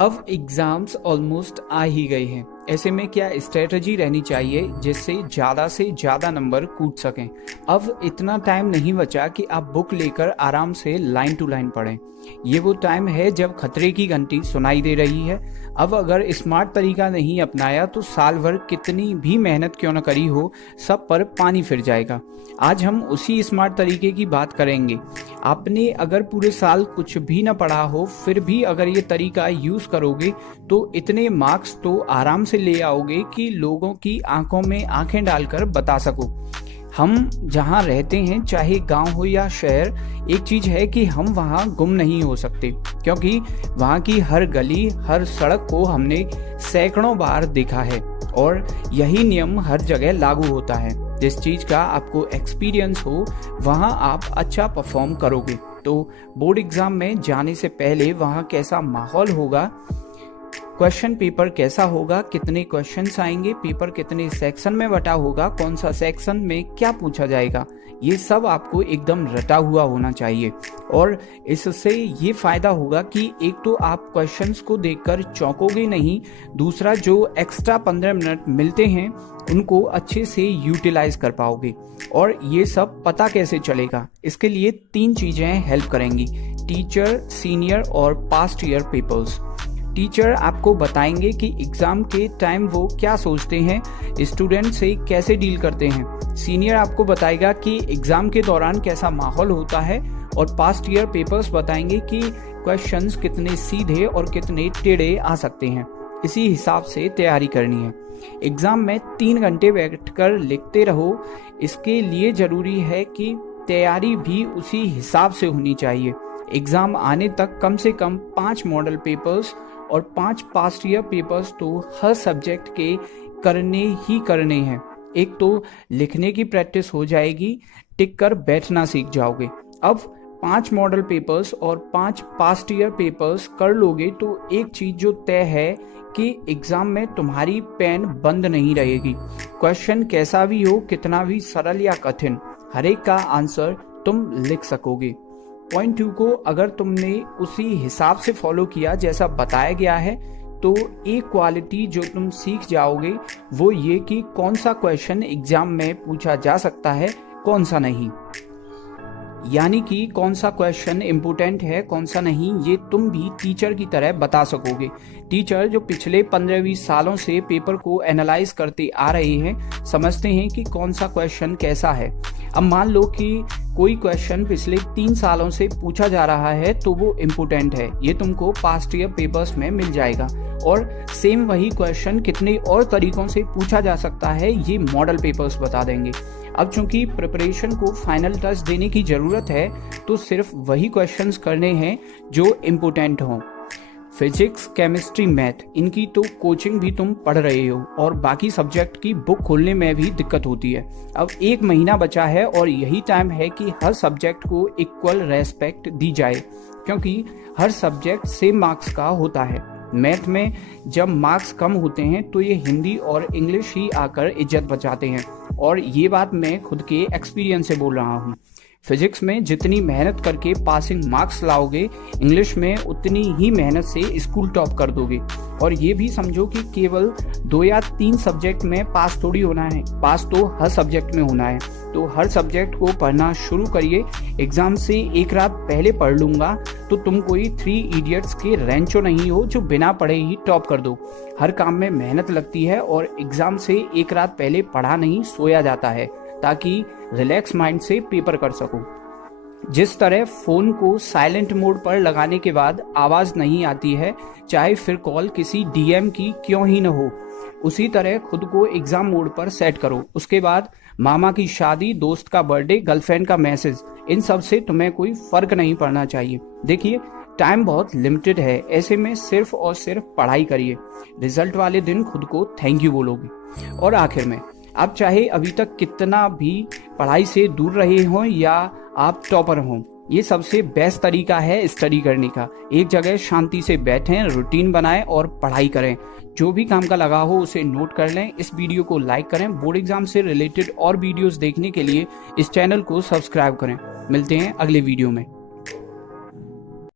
अब exams almost आ ही गए हैं। ऐसे में क्या स्ट्रेटजी रहनी चाहिए जिससे से ज़्यादा नंबर कूद सकें। अब इतना टाइम नहीं बचा कि आप बुक लेकर आराम से लाइन टू लाइन पढ़ें। ये वो टाइम है जब खतरे की घंटी सुनाई दे रही है। अब अगर स्मार्ट तरीका नहीं अपनाया तो साल भर कितनी भी मेहनत क्यों न करी हो, सब पर पानी फिर जाएगा। आज हम उसी स्मार्ट तरीके की बात करेंगे। आपने अगर पूरे साल कुछ भी न पढ़ा हो, फिर भी अगर ये तरीका यूज करोगे तो इतने मार्क्स तो आराम से ले आओगे कि लोगों की आंखों में आंखें डालकर बता सको। हम जहाँ रहते हैं, चाहे गांव हो या शहर, एक चीज है कि हम वहाँ गुम नहीं हो सकते, क्योंकि वहाँ की हर गली हर सड़क को हमने सैकड़ों बार देखा है और यही नियम हर जगह लागू होता है। जिस चीज का आपको एक्सपीरियंस हो वहाँ आप अच्छा परफॉर्म करोगे। तो बोर्ड एग्जाम में जाने से पहले वहाँ कैसा माहौल होगा, क्वेश्चन पेपर कैसा होगा, कितने क्वेश्चंस आएंगे, पेपर कितने सेक्शन में बटा होगा, कौन सा सेक्शन में क्या पूछा जाएगा, ये सब आपको एकदम रटा हुआ होना चाहिए। और इससे ये फायदा होगा कि एक तो आप क्वेश्चंस को देखकर चौंकोगे नहीं, दूसरा जो एक्स्ट्रा 15 मिनट मिलते हैं उनको अच्छे से यूटिलाइज कर पाओगे। और ये सब पता कैसे चलेगा, इसके लिए 3 चीजें हेल्प करेंगी: टीचर, सीनियर और पास्ट ईयर पेपर्स। टीचर आपको बताएंगे कि एग्जाम के टाइम वो क्या सोचते हैं, स्टूडेंट से कैसे डील करते हैं। सीनियर आपको बताएगा कि एग्जाम के दौरान कैसा माहौल होता है, और पास्ट ईयर पेपर्स बताएंगे कि क्वेश्चंस कितने सीधे और कितने टेढ़े आ सकते हैं। इसी हिसाब से तैयारी करनी है। एग्जाम में 3 घंटे बैठकर लिखते रहो, इसके लिए जरूरी है कि तैयारी भी उसी हिसाब से होनी चाहिए। एग्जाम आने तक कम से कम 5 मॉडल पेपर्स और 5 पास्ट ईयर पेपर्स तो हर सब्जेक्ट के करने ही करने हैं। एक तो लिखने की प्रैक्टिस हो जाएगी, टिक कर बैठना सीख जाओगे। अब 5 मॉडल पेपर्स और 5 पास्ट ईयर पेपर्स कर लोगे तो एक चीज जो तय है कि एग्जाम में तुम्हारी पेन बंद नहीं रहेगी। क्वेश्चन कैसा भी हो, कितना भी सरल या कठिन, हर एक का आंसर तुम लिख सकोगे। पॉइंट 2 को अगर तुमने उसी हिसाब से फॉलो किया जैसा बताया गया है, तो एक क्वालिटी जो तुम सीख जाओगे वो ये कि कौन सा क्वेश्चन एग्जाम में पूछा जा सकता है, कौन सा नहीं। यानी कि कौन सा क्वेश्चन इम्पोर्टेंट है, कौन सा नहीं, ये तुम भी टीचर की तरह बता सकोगे। टीचर जो पिछले 15-20 सालों से पेपर को एनालाइज करते आ रहे हैं, समझते हैं कि कौन सा क्वेश्चन कैसा है। अब मान लो कि कोई क्वेश्चन पिछले 3 सालों से पूछा जा रहा है तो वो इम्पोर्टेंट है, ये तुमको पास्ट ईयर पेपर्स में मिल जाएगा। और सेम वही क्वेश्चन कितने और तरीकों से पूछा जा सकता है, ये मॉडल पेपर्स बता देंगे। अब चूंकि प्रिपरेशन को फाइनल टच देने की जरूरत है, तो सिर्फ वही क्वेश्चंस करने हैं जो इम्पोर्टेंट हों। फिजिक्स, केमिस्ट्री, मैथ, इनकी तो कोचिंग भी तुम पढ़ रहे हो और बाकी सब्जेक्ट की बुक खोलने में भी दिक्कत होती है। अब 1 महीना बचा है और यही टाइम है कि हर सब्जेक्ट को इक्वल रेस्पेक्ट दी जाए, क्योंकि हर सब्जेक्ट सेम मार्क्स का होता है। मैथ में जब मार्क्स कम होते हैं तो ये हिंदी और इंग्लिश ही आकर इज्जत बचाते हैं, और ये बात मैं खुद के एक्सपीरियंस से बोल रहा हूँ। फिजिक्स में जितनी मेहनत करके पासिंग मार्क्स लाओगे, इंग्लिश में उतनी ही मेहनत से स्कूल टॉप कर दोगे। और ये भी समझो कि केवल 2 या 3 सब्जेक्ट में पास थोड़ी होना है, पास तो हर सब्जेक्ट में होना है। तो हर सब्जेक्ट को पढ़ना शुरू करिए। एग्जाम से 1 रात पहले पढ़ लूंगा तो तुम कोई 3 इडियट्स के रेंचो नहीं हो जो बिना पढ़े ही टॉप कर दो। हर काम में मेहनत लगती है और एग्जाम से 1 रात पहले पढ़ा नहीं, सोया जाता है, ताकि रिलैक्स माइंड से पेपर कर सको। जिस तरह फोन को साइलेंट मोड पर लगाने के बाद आवाज नहीं आती है, चाहे फिर कॉल किसी डीएम की क्यों ही न हो, उसी तरह खुद को एग्जाम मोड पर सेट करो। उसके बाद मामा की शादी, दोस्त का बर्थडे, गर्लफ्रेंड का मैसेज, इन सब से तुम्हें कोई फर्क नहीं पड़ना चाहिए। देखिए, टाइम बहुत लिमिटेड है, ऐसे में सिर्फ और सिर्फ पढ़ाई करिए। रिजल्ट वाले दिन खुद को थैंक यू बोलोगे। और आखिर में, आप चाहे अभी तक कितना भी पढ़ाई से दूर रहे हों या आप टॉपर हों, ये सबसे बेस्ट तरीका है स्टडी करने का। एक जगह शांति से बैठें, रूटीन बनाएं और पढ़ाई करें। जो भी काम का लगा हो उसे नोट कर लें। इस वीडियो को लाइक करें। बोर्ड एग्जाम से रिलेटेड और वीडियोस देखने के लिए इस चैनल को सब्सक्राइब करें। मिलते हैं अगले वीडियो में।